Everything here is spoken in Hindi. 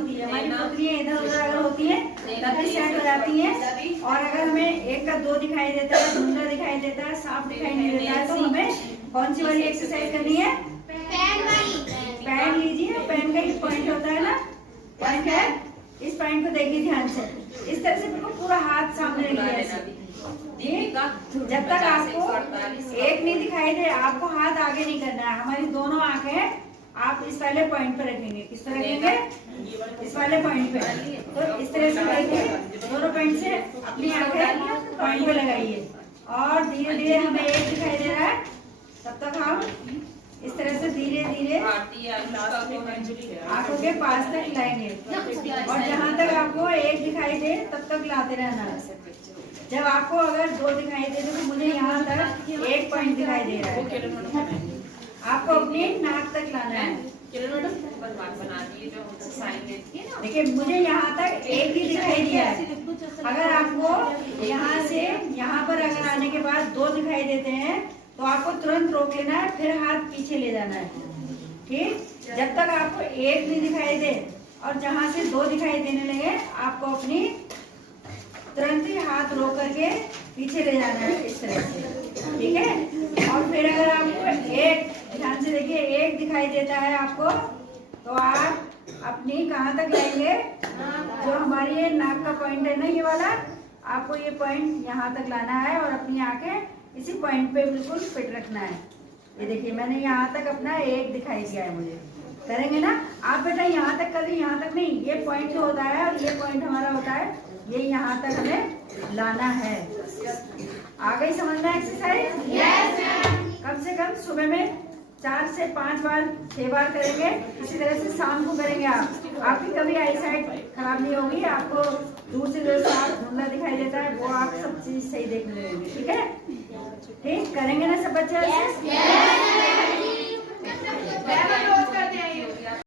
होती है, हमारी पुतलियां इधर उधर अगर होती है तब भी सेट हो जाती हैं। और अगर हमें 1 का 2 दिखाई देता है, धुंधला दिखाई देता है, साफ दिखाई नहीं देता है, तो हमें कौन सी वाली एक्सरसाइज करनी है? पैन लीजिए, पैन का ही पॉइंट होता है ना, पॉइंट है। इस पॉइंट को देखिए ध्यान से, इस तरह से बिल्कुल पूरा हाथ सामने रखिए। जब तक आपको 1 नहीं दिखाई दे, आपको हाथ आगे नहीं करना है। हमारी दोनों आंखें आप इस वाले पॉइंट पर रखेंगे। किस तरह रखेंगे? इस वाले पॉइंट पे। तो इस तरह से करके दोनों पॉइंट से अपनी आंखें पॉइंट पे लगाइए और धीरे धीरे हमें 1 दिखाई दे रहा है, तब तक हम इस तरह से धीरे धीरे आंखों के पास तक लाएंगे और जहाँ तक आपको 1 दिखाई दे तब तक लाते रहना है। जब आपको अगर 2 दिखाई दे तो मुझे यहाँ तक 1 पॉइंट दिखाई दे रहा है, आपको अपनी नाक तक लाना है। देखिए मुझे यहाँ तक 1 ही दिखाई दिया है। अगर आपको यहाँ से यहाँ पर अगर आने के बाद 2 दिखाई देते हैं तो आपको तुरंत रोक लेना है, फिर हाथ पीछे ले जाना है। ठीक, जब तक आपको 1 नहीं दिखाई दे और जहाँ से 2 दिखाई देने लगे आपको अपनी तुरंत ही हाथ रोक करके पीछे ले जाना है, इस तरह से। ठीक है, और फिर अगर आपको 1, ध्यान से देखिए, 1 दिखाई देता है आपको, तो आप अपनी कहाँ तक लाएंगे? जो हमारी ये नाक का पॉइंट है ना, ये वाला, आपको ये पॉइंट यहाँ तक लाना है और अपनी आंखें इसी पॉइंट पे बिल्कुल फिट रखना है। ये देखिए मैंने यहाँ तक अपना 1 दिखाई दिया है। मुझे करेंगे ना आप बेटा, यहाँ तक करें, यहाँ तक नहीं। ये पॉइंट जो होता है और ये पॉइंट हमारा होता है, ये यहाँ तक हमें लाना है। आ गई समझ में एक्सरसाइज? यस। कम से कम सुबह में 4 से 5 बार 6 बार करेंगे। इसी तरह से शाम को करेंगे। आपकी कभी आई साइट खराब नहीं होगी। आपको दूर से जो साफ धुंधला दिखाई देता है वो आप सब चीज सही देखने लगेंगे। ठीक है, ठीक करेंगे ना सब बच्चे?